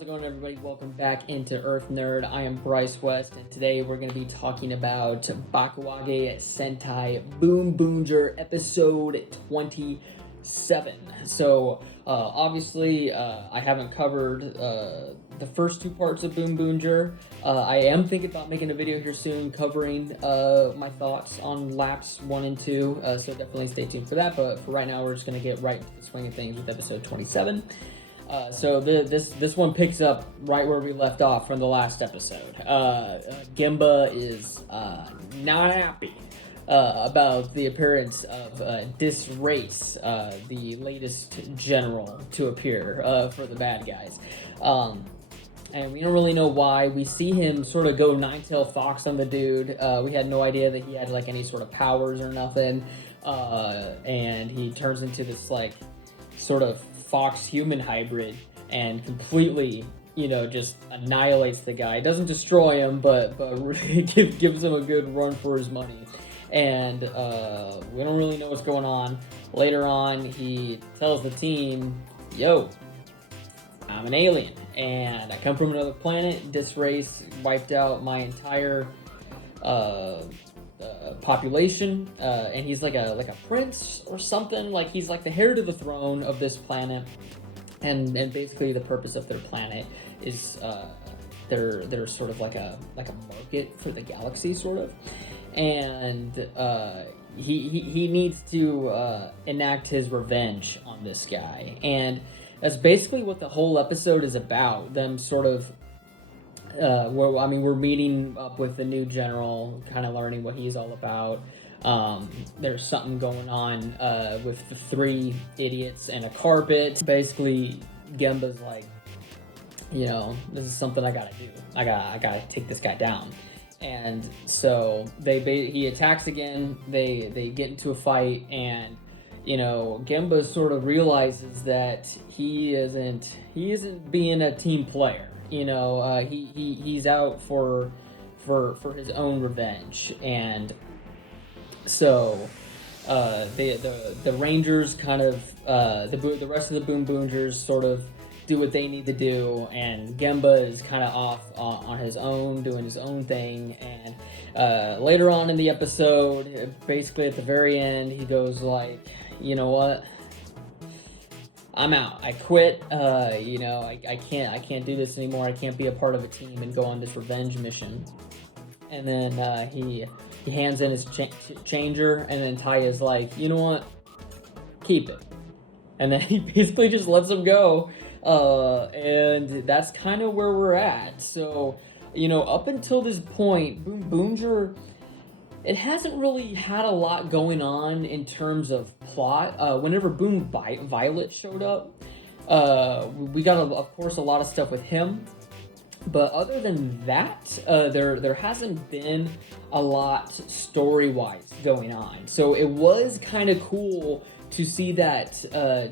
How's it going, everybody? Welcome back into Earth Nerd. I am Bryce West, and today we're going to be talking about Bakuage Sentai Boonboomger episode 27. So, obviously, I haven't covered the first two parts of Boonboomger. I am thinking about making a video here soon covering my thoughts on laps 1 and 2, so definitely stay tuned for that. But for right now, we're just going to get right into the swing of things with episode 27. So this one picks up right where we left off from the last episode. Gemba is not happy about the appearance of Disrace, the latest general to appear for the bad guys. And we don't really know why. We see him sort of go nine-tailed fox on the dude. We had no idea that he had like any sort of powers or nothing. And he turns into this like sort of fox-human hybrid and completely, just annihilates the guy. Doesn't destroy him, but really gives him a good run for his money. And we don't really know what's going on. Later on, he tells the team, yo, I'm an alien, and I come from another planet. This race wiped out my entire population, and he's like a prince or something. Like he's like the heir to the throne of this planet, and basically the purpose of their planet is they're sort of like a market for the galaxy, sort of, and he needs to enact his revenge on this guy, and that's basically what the whole episode is about. Them sort of we're meeting up with the new general, kind of learning what he's all about. There's something going on with the three idiots and a carpet. Basically, Gemba's like, this is something I gotta do. I gotta take this guy down. And so he attacks again. They get into a fight, and Gemba sort of realizes that he isn't being a team player. He's out for his own revenge, and so the Rangers kind of the rest of the Boonboomgers sort of do what they need to do, and Gemba is kind of off on his own, doing his own thing. And later on in the episode, basically at the very end, he goes like, you know what? I'm out. I quit. I can't do this anymore. I can't be a part of a team and go on this revenge mission. And then he hands in his changer, and then Tai is like, you know what? Keep it. And then he basically just lets him go. And that's kind of where we're at. So, up until this point, Boonboomger, it hasn't really had a lot going on in terms of plot. Whenever Violet showed up, we got, of course, a lot of stuff with him. But other than that, there hasn't been a lot story-wise going on. So it was kind of cool to see that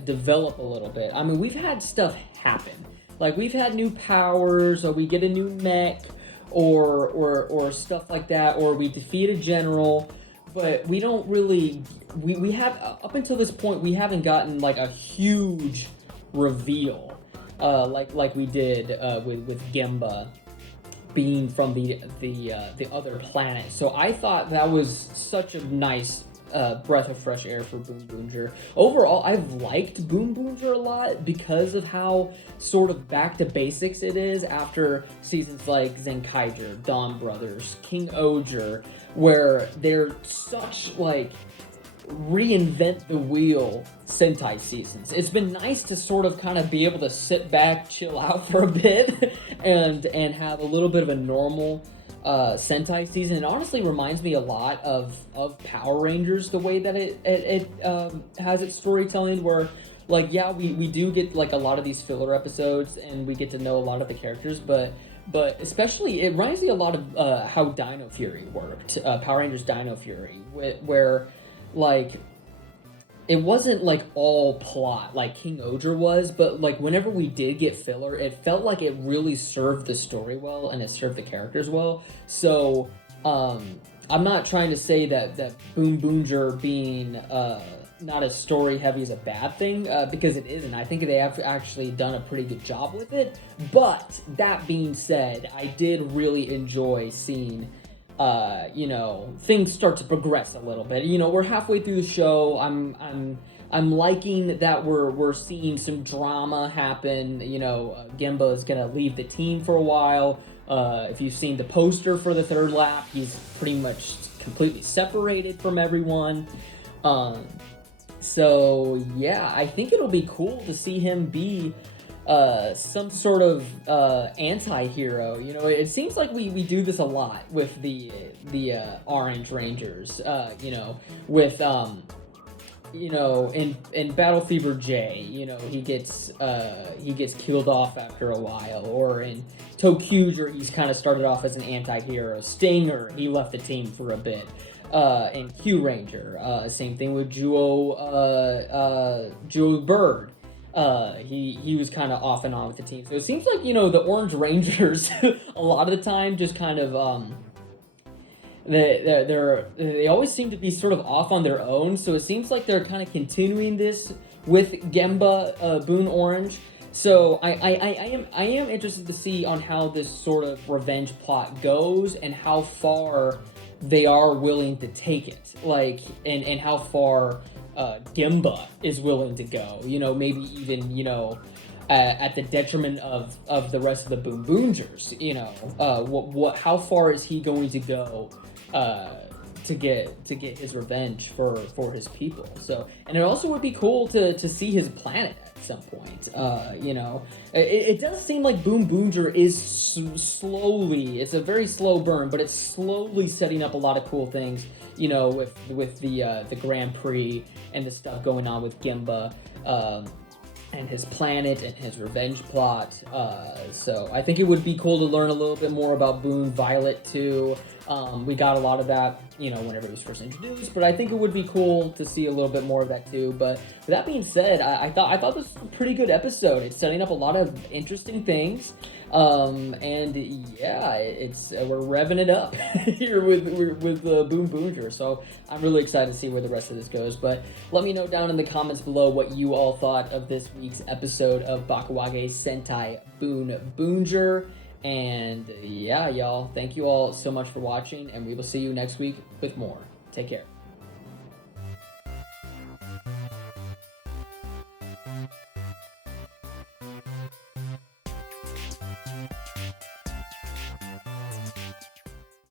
develop a little bit. I mean, we've had stuff happen. Like, we've had new powers, or we get a new mech, or stuff like that, or we defeat a general, but we don't really, we have, up until this point, we haven't gotten like a huge reveal, like we did with Gemba being from the other planet. So I thought that was such a nice breath of fresh air for Boonboomger. Overall, I've liked Boonboomger a lot because of how sort of back to basics it is after seasons like Zenkaiger, Dawn Brothers, King Oger, where they're such like reinvent the wheel Sentai seasons. It's been nice to sort of kind of be able to sit back, chill out for a bit, and have a little bit of a normal Sentai season. It honestly reminds me a lot of Power Rangers, the way that it has its storytelling, where like, yeah, we do get like a lot of these filler episodes and we get to know a lot of the characters, but especially it reminds me a lot of how Dino Fury worked, Power Rangers Dino Fury, where like it wasn't like all plot like King Oger was, but like whenever we did get filler, it felt like it really served the story well and it served the characters well. So I'm not trying to say that Boonboomger being not as story heavy is a bad thing, because it isn't. I think they have actually done a pretty good job with it. But that being said, I did really enjoy seeing, things start to progress a little bit. We're halfway through the show. I'm liking that we're seeing some drama happen. Gemba is gonna leave the team for a while. If you've seen the poster for the third lap, he's pretty much completely separated from everyone. So yeah, I think it'll be cool to see him be some sort of anti-hero. It seems like we do this a lot with the Orange Rangers. With in Battle Fever J, he gets killed off after a while, or in Tokuger, he's kind of started off as an anti-hero. Stinger, he left the team for a bit. And Q Ranger, same thing with Jewel Bird. He was kind of off and on with the team. So it seems like, the Orange Rangers a lot of the time just kind of they always seem to be sort of off on their own. So it seems like they're kind of continuing this with Gemba Boon Orange. So I am interested to see on how this sort of revenge plot goes and how far they are willing to take it, and how far Gemba is willing to go. Maybe even at the detriment of the rest of the Boonboomgers. How far is he going to go to get his revenge for his people? So, and it also would be cool to see his planet at some point. It does seem like Boonboomger is slowly, it's a very slow burn, but it's slowly setting up a lot of cool things, with the Grand Prix and the stuff going on with Gemba, and his planet and his revenge plot. So I think it would be cool to learn a little bit more about Boon Violet too. We got a lot of that, whenever it was first introduced, but I think it would be cool to see a little bit more of that too. But with that being said, I thought this was a pretty good episode. It's setting up a lot of interesting things. And yeah, we're revving it up here with Boonboomger. So I'm really excited to see where the rest of this goes. But let me know down in the comments below what you all thought of this week's episode of Bakuage Sentai Boonboomger. And yeah, y'all, thank you all so much for watching, and we will see you next week with more. Take care.